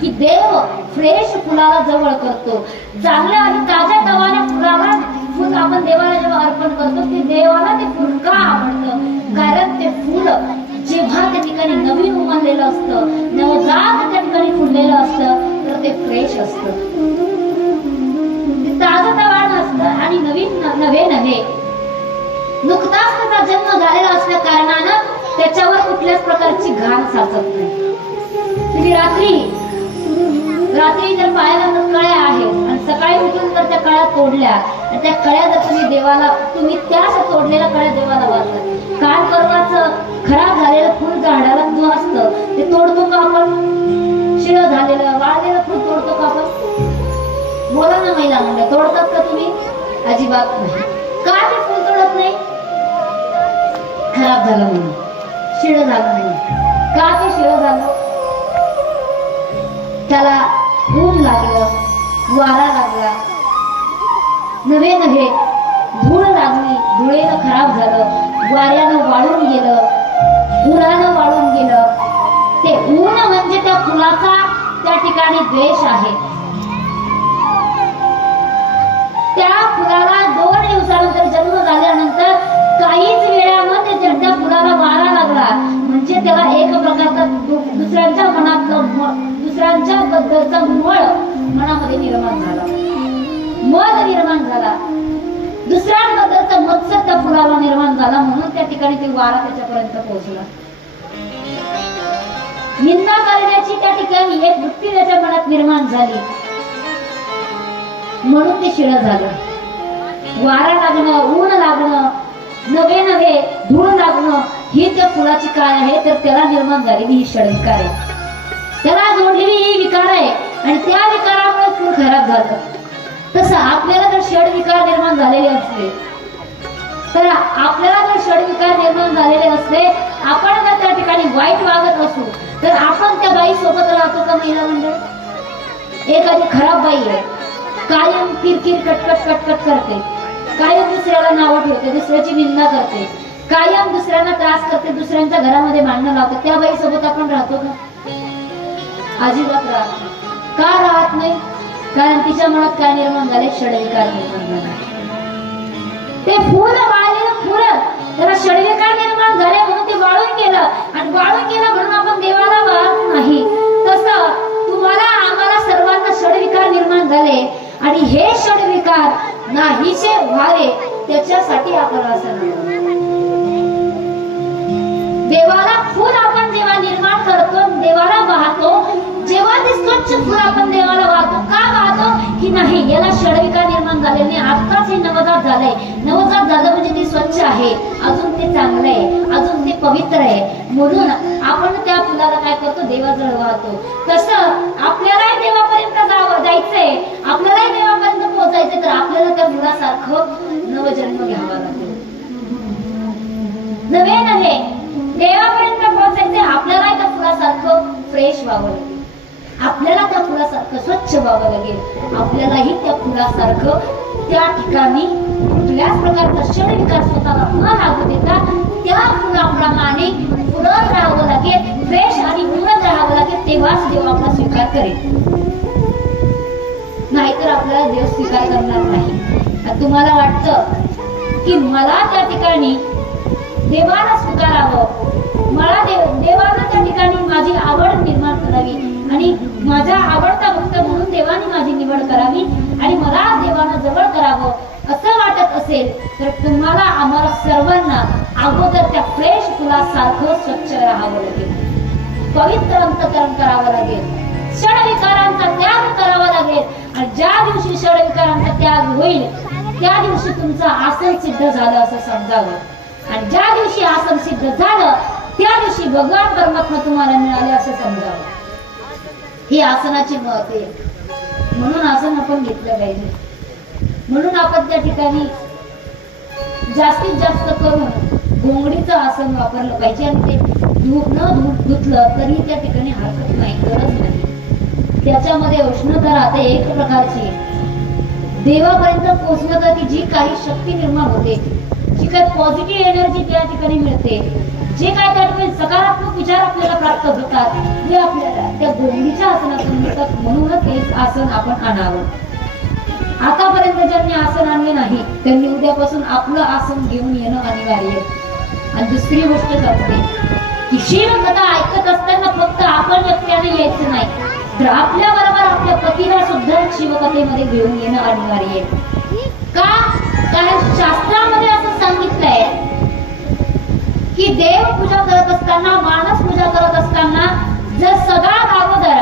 की देव फ्रेश फुलाला जवळ करतो. चांगल्या आणि ताज्या तवाने फुलाला फुल आपण देवाला जेव्हा अर्पण करतो ते देवाला ते फुल का आवडतं. कारण ते फुल जेव्हा त्या ठिकाणी नवीन उमरलेलं असतं नवजात त्या ठिकाणी फुललेलं असतं तर ते फ्रेश असतं. ते ताजं असतं आणि नवीन नवे नव्हे नुकताच त्याचा जन्म झालेला असल्या कारणानं त्याच्यावर कुठल्याच प्रकारची घाण साचत नाही. तुम्ही रात्री रात्री जर पायाला जर कळ्या आहेत आणि सकाळी उठून जर त्या कळ्या तोडल्या. आणि त्या कळ्या जर तुम्ही देवाला तुम्ही त्याच तोडलेल्या कळ्या देवाला वाचतात काल परवाच खराब झालेलं फुल झाडाला जो असतं. ते तोडतो का आपण? शिळ झालेलं वाळलेलं फुल तोडतो का आपण? बोला ना महिला म्हणजे तोडतात का तुम्ही? अजिबात नाही. का ते फुल तोडत नाही? खराब झालं म्हणून. शिळ झालं नाही. का ते शिळ झालं? त्याला ऊन लागलं वारा लागला. नव्हे नव्हे धूळ लागली धुळेनं खराब झालं वाऱ्यानं वाळून गेलं उन्हानं वाळून गेलं. ते ऊन म्हणजे त्या फुलाचा त्या ठिकाणी द्वेष आहे. त्या फुलाला दोन दिवसानंतर जन्म झाल्यानंतर काहीच वेळामध्ये त्या फुलाला वारा लागला. म्हणजे त्याला एक प्रकारचा दुसऱ्यांच्या मनातलं दुसऱ्यांच्या बद्दलचा मळ मनामध्ये निर्माण झाला. मध निर्माण झाला. दुसऱ्यांबद्दलचा मत्सर त्या निर्माण झाला म्हणून त्या ठिकाणी ते वारा त्याच्यापर्यंत पोहोचला. निंदा करण्याची त्या ठिकाणी एक वृत्ती त्याच्या मनात निर्माण झाली. म्हणून ते शिळ झालं. वारा लागणं ऊन लागणं नवे नवे धूळ लागणं ही त्या फुलाची काय आहे तर त्याला निर्माण झालेली ही षडविकार आहे. त्याला जोडलेली ही विकार आहे. आणि त्या विकारामुळे फुल खराब झालं तसं आपल्याला जर षडविकार निर्माण झालेले असले तर आपल्याला जर षडविकार निर्माण झालेले असले आपण जर त्या ठिकाणी वाईट वागत असू तर आपण त्या बाई सोबत राहतो का महिला मंडळ? एखादी खराब बाई आहे कायम किरकिर कटकट कटकट करते कायम दुसऱ्याला नावं ठेवते दुसऱ्याची निंदा करते कायम दुसऱ्यांना त्रास करते दुसऱ्यांच्या घरामध्ये भांडणं लावते त्या बाई सोबत आपण राहतो का? अजिबात राहत नाही. का राहत नाही? कारण तिच्या मनात काय निर्माण झाले षडविकार निर्माण ते फुल वाळलेलं फुल त्याला षडविकार निर्माण झाले म्हणून ते वाळून गेलं. आणि वाळून गेलं म्हणून आपण देवाला वाळत नाही. तसं तुम्हाला आम्हाला सर्वांना षडविकार निर्माण झाले. आणि हे षडविकार नाहीसे व्हावे त्याच्यासाठी आपण असं देवाला फुल आपण जेव्हा निर्माण करतो देवाला वाहतो नवजात झालं म्हणजे ते स्वच्छ आहे. अजून ते चांगलं आहे. अजून ते पवित्र आहे. म्हणून आपण त्या फुलाला काय करतो? देवाजवळ वाहतो. तसं आपल्यालाही देवापर्यंत जावं जायचंय. आपल्यालाही देवापर्यंत पोहोचायचंय तर आपल्याला त्या मुलासारखं नवजन्म घ्यावा लागेल. नवे नव्हे. देवापर्यंत पोहोचायचे आपल्याला त्या फुलासारखं फ्रेश व्हावं लागेल. आपल्याला त्या फुलासारखं स्वच्छ व्हावं लागेल. आपल्यालाही त्या फुलासारखं त्या ठिकाणी कुठल्याच प्रकारचा शरीर विकास होताना न राहू देता त्या फुलाप्रमाणे फुलत राहावं लागेल फ्रेश आणि उन्नत राहावं लागेल तेव्हाच देव आपला स्वीकार करेल. नाहीतर आपल्याला देव स्वीकार करणार नाही. तुम्हाला वाटतं की मला त्या ठिकाणी देवाला स्वीकारावं. मला देव देवाला त्या ठिकाणी माझी आवड निर्माण करावी. आणि माझा आवडता भक्त म्हणून देवाने माझी निवड करावी आणि मला देवानं जवळ करावं असं वाटत असेल तर तुम्हाला आम्हाला सर्वांना अगोदर त्या फ्रेश फुलासारखं स्वच्छ राहावं लागेल. पवित्र अंतकरण करावं लागेल. षडविकारांचा त्याग करावा लागेल. आणि ज्या दिवशी षडविकारांचा त्याग होईल त्या दिवशी तुमचं आसन सिद्ध झालं असं समजावं. आणि ज्या दिवशी आसन सिद्ध झालं त्या दिवशी भगवान परमात्मा तुम्हाला मिळाले असं समजावं. ही आसनाची महत्त्व आहे. म्हणून आसन आपण घेतलं पाहिजे. म्हणून आपण त्या ठिकाणी जास्तीत जास्त करून घोंगडीचं आसन वापरलं पाहिजे आणि ते न धूप धुतलं तरी त्या ठिकाणी हरकत नाही गरज नाही. त्याच्यामध्ये उष्णता राहते एक प्रकारची. देवापर्यंत पोहोचलं तर ती जी काही शक्ती निर्माण होते जी काही पॉझिटिव्ह एनर्जी त्या ठिकाणी मिळते जे काय त्या ठिकाणी सकारात्मक विचार आपल्याला प्राप्त होतात ते आपल्याला त्या गोंडीच्या आसनातून मिळतात आसन आपण आणावं. आतापर्यंत ज्यांनी आसन आणले नाही त्यांनी उद्यापासून आपलं आसन घेऊन येणं अनिवार्य. आहे. आणि दुसरी गोष्ट सांगते की शिवकथा ऐकत असताना फक्त आपण एकट्याने यायचं नाही तर आपल्या बरोबर आपल्या पतीला सुद्धा शिवकथेमध्ये घेऊन येणं अनिवार्य. आहे का? कारण शास्त्रामध्ये की देव पूजा करत असताना माणस पूजा करत असताना जर सगळा अगोदर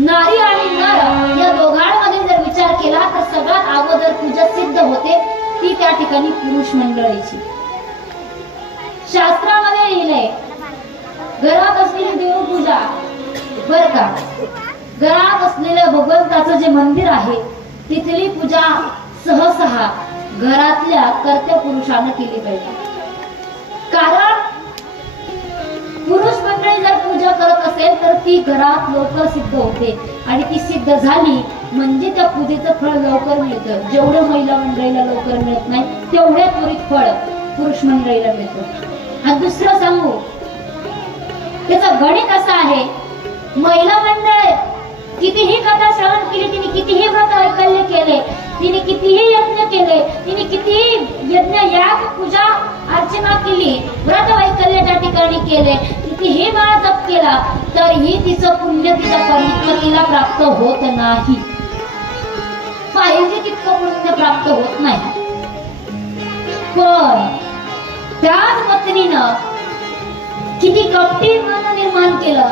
नारी आणि नर या दोघांमध्ये जर विचार केला तर सगळ्यात अगोदर पूजा सिद्ध होते ती त्या ठिकाणी पुरुष मंडळीची. शास्त्रामध्ये लिहिलंय घरात असलेली देवपूजा बर का? घरात असलेल्या भगवंताचं जे मंदिर आहे तिथली पूजा सहसहा घरातल्या कर्त्या पुरुषानं केली पाहिजे. कारण पुरुष मंडळी जर पूजा करत असेल तर ती घरात लवकर सिद्ध होते. आणि ती सिद्ध झाली म्हणजे त्या पूजेचं फळ लवकर मिळतं. जेवढं महिला मंडळीला लवकर मिळत नाही तेवढ्या त्वरित फळ पुरुष मंडळीला मिळतं. आणि दुसरं सांगू त्याचा गणित असा आहे महिला मंडळ कितीही कथा श्रवण केली तिने कितीही व्रत वैकल्य केले तिने कितीही यज्ञ केले तिने कितीही यज्ञ याग पूजा अर्चना केली व्रत वैकल्य त्या ठिकाणी केले कितीही बाळ जप केला तरीही तिचं पुण्य तिच्या पवित्रतेला प्राप्त होत नाही. पाहिजे तितकं पुण्य प्राप्त होत नाही. पण त्याच पत्नीनं किती कपटी मन निर्माण केलं.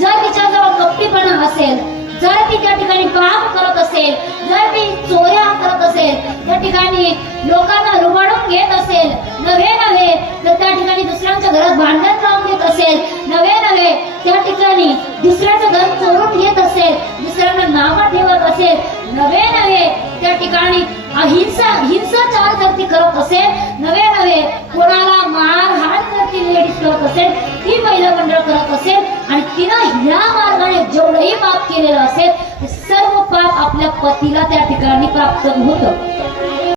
जर तिच्याजवळ कपटीपणा असेल जर ती त्या ठिकाणी पाप करत असेल जर ती चोऱ्या करत असेल त्या ठिकाणी लोकांना लुबाडून घेत असेल नव्हे नव्हे तर त्या ठिकाणी दुसऱ्यांच्या घरात भांडण लावून घेत असेल नव्हे नव्हे त्या ठिकाणी दुसऱ्याचं घर चोरून घेत असेल दुसऱ्यांना नावं ठेवत असेल नव्हे नव्हे त्या ठिकाणी अहिंसा हिंसाचार जर ती करत असेल नव्हे केलं असेल सर्व पाप आपल्या पतीला त्या ठिकाणी प्राप्त होतं.